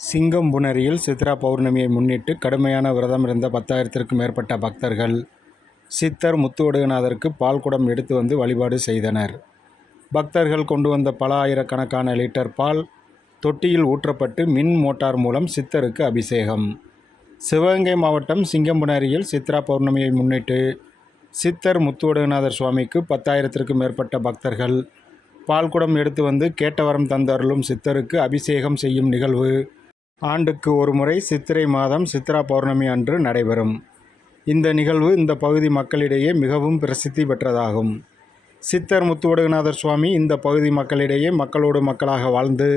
சிங்கம்புணரியில் சித்ரா பௌர்ணமியை முன்னிட்டு கடுமையான விரதம் இருந்த 10,000க்கும் மேற்பட்ட பக்தர்கள் சித்தர் முத்துவடுகநாதருக்கு பால்குடம் எடுத்து வந்து வழிபாடு செய்தனர். பக்தர்கள் கொண்டு வந்த பல ஆயிரக்கணக்கான லிட்டர் பால் தொட்டியில் ஊற்றப்பட்டு மின் மோட்டார் மூலம் சித்தருக்கு அபிஷேகம். சிவகங்கை மாவட்டம் சிங்கம்புணரியில் சித்ரா பௌர்ணமியை முன்னிட்டு சித்தர் முத்துவடுகநாதர் சுவாமிக்கு 10,000க்கும் மேற்பட்ட பக்தர்கள் பால்குடம் எடுத்து வந்து கேட்டவரம் தந்தருளும் சித்தருக்கு அபிஷேகம் செய்யும் நிகழ்வு ஆண்டுக்கு ஒரு முறை சித்திரை மாதம் சித்ரா பௌர்ணமி அன்று நடைபெறும். இந்த நிகழ்வு இந்த பகுதி மக்களிடையே மிகவும் பிரசித்தி பெற்றதாகும். சித்தர் முத்துவடுகநாதர் சுவாமி இந்த பகுதி மக்களிடையே மக்களோடு மக்களாக வாழ்ந்து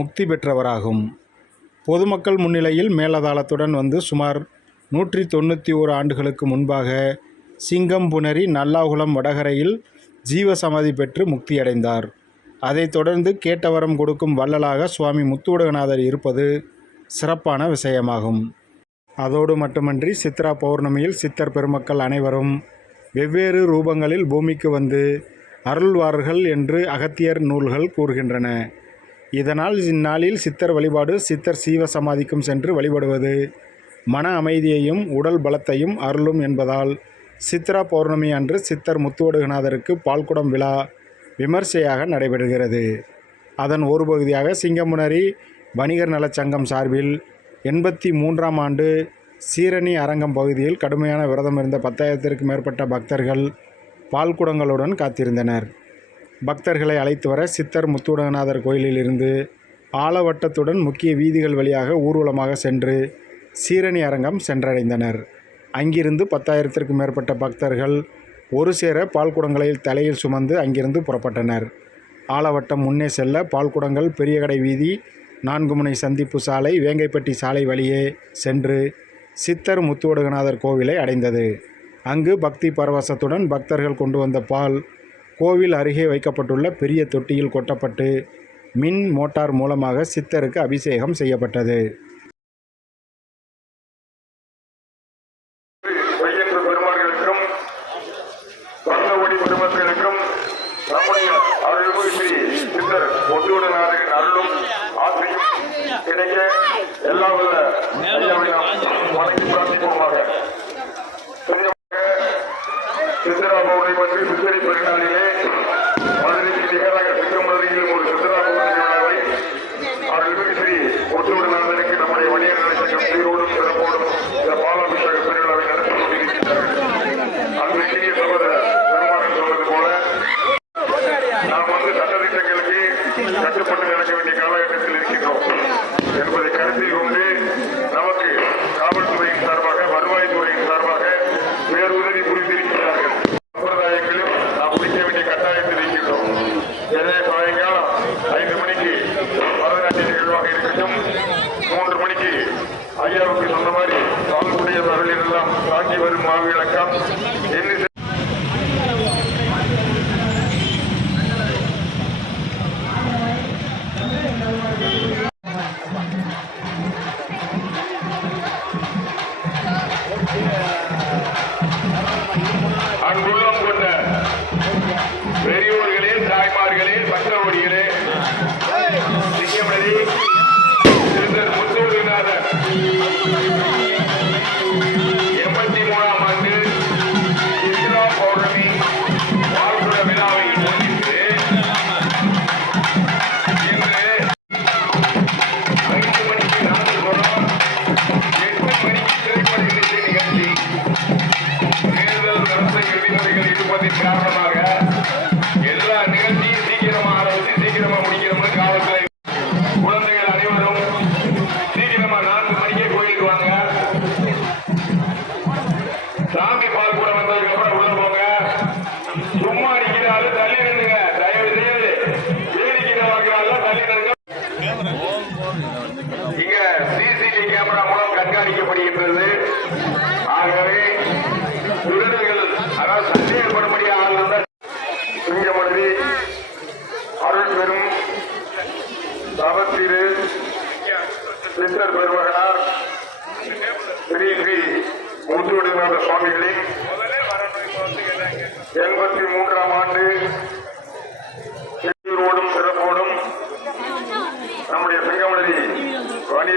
முக்தி பெற்றவராகும். பொதுமக்கள் முன்னிலையில் மேலதாளத்துடன் வந்து சுமார் 191 ஆண்டுகளுக்கு முன்பாக சிங்கம்புணரி நல்லாகுளம் வடகரையில் ஜீவசமாதி பெற்று முக்தியடைந்தார். அதைத் தொடர்ந்து கேட்டவரம் கொடுக்கும் வள்ளலாக சுவாமி முத்துவடுகநாதர் இருப்பது சிறப்பான விஷயமாகும். அதோடு மட்டுமன்றி சித்ரா பௌர்ணமியில் சித்தர் பெருமக்கள் அனைவரும் வெவ்வேறு ரூபங்களில் பூமிக்கு வந்து அருள்வார்கள் என்று அகத்தியர் நூல்கள் கூறுகின்றன. இதனால் இந்நாளில் சித்தர் வழிபாடு சித்தர் சீவ சமாதிக்கும் சென்று வழிபடுவது மன அமைதியையும் உடல் பலத்தையும் அருளும் என்பதால் சித்ரா பௌர்ணமி அன்று சித்தர் முத்துவடுகநாதருக்கு பால்குடம் விழா விமர்சையாக நடைபெறுகிறது. அதன் ஒரு பகுதியாக சிங்கம்புணரி வணிகர் நலச்சங்கம் சார்பில் 83ஆம் ஆண்டு சீரணி அரங்கம் பகுதியில் கடுமையான விரதம் இருந்த 10,000க்கும் மேற்பட்ட பக்தர்கள் பால்குடங்களுடன் காத்திருந்தனர். பக்தர்களை அழைத்து வர சித்தர் முத்துவடுகநாதர் கோயிலில் இருந்து ஆலவட்டத்துடன் முக்கிய வீதிகள் வழியாக ஊர்வலமாக சென்று சீரணி அரங்கம் சென்றடைந்தனர். அங்கிருந்து 10,000க்கும் மேற்பட்ட பக்தர்கள் ஒரு சேர பால்குடங்களை தலையில் சுமந்து அங்கிருந்து புறப்பட்டனர். ஆலவட்டம் முன்னே செல்ல பால்குடங்கள் பெரியகடை வீதி, 4 முனை சந்திப்பு சாலை, வேங்கைப்பட்டி சாலை வழியே சென்று சித்தர் முத்துவடுகநாதர் கோவிலை அடைந்தது. அங்கு பக்தி பரவசத்துடன் பக்தர்கள் கொண்டு வந்த பால் கோவில் அருகே வைக்கப்பட்டுள்ள பெரிய தொட்டியில் கொட்டப்பட்டு மின் மோட்டார் மூலமாக சித்தருக்கு அபிஷேகம் செய்யப்பட்டது. குடும்பத்தினருக்கும் நம்முடைய அருள்மிகு ஸ்ரீ சித்தர் முத்துவடுகநாதரின் அருளும் ஆசையும் கிடைக்க எல்லா உள்ள ஐயாவை நாம் வணங்கி பிரார்த்திப்போமாக. சித்ரா பௌர்ணமி பற்றி சித்திரை பெருநாளிலே மதுரைக்கு நிகராக சிங்கம்புணரியிலும் ஒரு சித்ரா பௌர்ணமி விழாவை அருள்மிகு ஸ்ரீ முத்துவடுகநாதருக்கு நம்முடைய வணிகர் நலச்சங்கம் சீரோடும் சிறப்போடும் இந்த பாலாபிஷேக பெருவிழாவை நடத்தி கொண்டிருக்கிறார்கள். அங்கு இந்திய சகோதர கட்டுப்பட்டு நடக்க வேண்டிய காலகட்டத்தில் இருக்கின்றோம் என்பதை கருத்தில் கொண்டு நமக்கு காவல்துறையின் சார்பாக வருவாய்த்துறையின் சார்பாக பேருதவி புரிந்திருக்கிறார்கள். சம்பிரதாயங்களில் நாம் முடிக்க வேண்டிய கட்டாயத்தில் இருக்கின்றோம். எனவே சாயங்காலம் 5 மணிக்கு பரதநாட்டிய நிகழ்வாக இருக்கட்டும், 3 மணிக்கு ஐயாவுக்கு சொன்ன மாதிரி சால்குடைய அருளில் எல்லாம் தாங்கி வரும் மாவிளக்கம் என்ன அன்புள்ளம் கொண்ட பெரியோர்களே, தாய்மார்களே, பக்தவடிகளே, சிங்கம்புணரி சித்தர் முத்துவடுகநாதர் 83ஆம் ஆண்டு சித்ரா பௌர்ணமி பால்குட விழாவை முன்னிட்டு இன்று 5 மணிக்கு நாங்கள் போனோம், 8 மணிக்கு திரைப்பட இசை நிகழ்ச்சி. விதிமுறைகள் இருப்பதன் காரணமாக எல்லா நிகழ்ச்சியும் சீக்கிரமா ஆரம்பித்து சீக்கிரமா முடிக்கணும்னு காவல்துறை குழந்தைகள் அனைவரும் சீக்கிரமா 4 மணிக்கே கோயிலுக்கு வாங்க. சாமி பால் கூட வந்ததுக்கு அப்புறம் உள்ள போங்க. சும்மா நிக்கிறாலும் தள்ளி நின்றுங்க. தயவு செய்து வேடிக்கிற வாக்குறாலும் தள்ளி நின்றுங்க. இங்க சிசிடிவி கேமரா மூலம் கண்காணிக்கப்படுகின்றது. ஆகவே திருடர்கள் அதாவது சந்தேகப்படும்படிய ஆள் இருந்தால் சிங்கம்புணரி அருள் பெறும் தவத்திரு சித்தர் பெருமகனார் ஸ்ரீ ஸ்ரீ முத்துவடுகநாதர் சுவாமிகளின் 83ஆம் ஆண்டு சீரோடும் சிறப்போடும் நம்முடைய சிங்கம்புணரி வணிக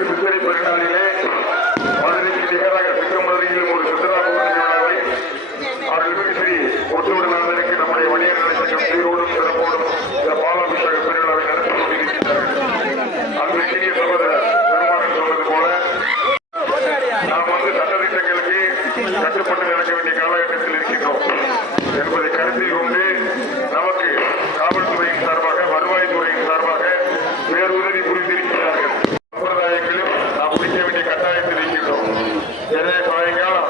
மாண்புமிகு சித்திரை பெருநாளிலே மதுரைக்கு நிகராக சிங்கமதுரையிலும் ஒரு சித்ரா பௌர்ணமி விழாவை அருள்மிகு ஸ்ரீ முத்துவடுநாதருக்கு நம்முடைய வணிகர் நலச்சங்கம் சீரோடும் சிறப்போடும் இந்த பாலாபிஷேக பெருவிழாவை நடத்தி கொண்டிருக்கிறார்கள். அன்பிற்கினிய சகோதரர் பெருமாள் சொல்வது போல நாம் சட்டத்திட்டங்களுக்கு கட்டுப்பட்டு நடக்க வேண்டிய காலகட்டத்தில் இருக்கின்றோம் என்பதை கருத்தில் கொண்டு நமக்கு காவல்துறையின் சார்பாக வருவாய்த்துறையின் சார்பாக பேருதவி புரிந்திருக்கிறார்கள். சம்பிரதாயங்களும் நாம் முடிக்க வேண்டிய கட்டாயத்தில் இருக்கின்றோம். எனவே சாயங்காலம்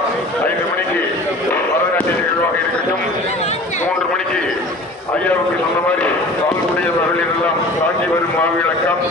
5 மணிக்கு பரதநாட்டிய நிகழ்வாக இருக்கட்டும், 3 மணிக்கு ஐயாவுக்கு சொன்ன மாதிரி சால்குடைய அருளிலெல்லாம் தாங்கி வரும் மாவிளக்கம்,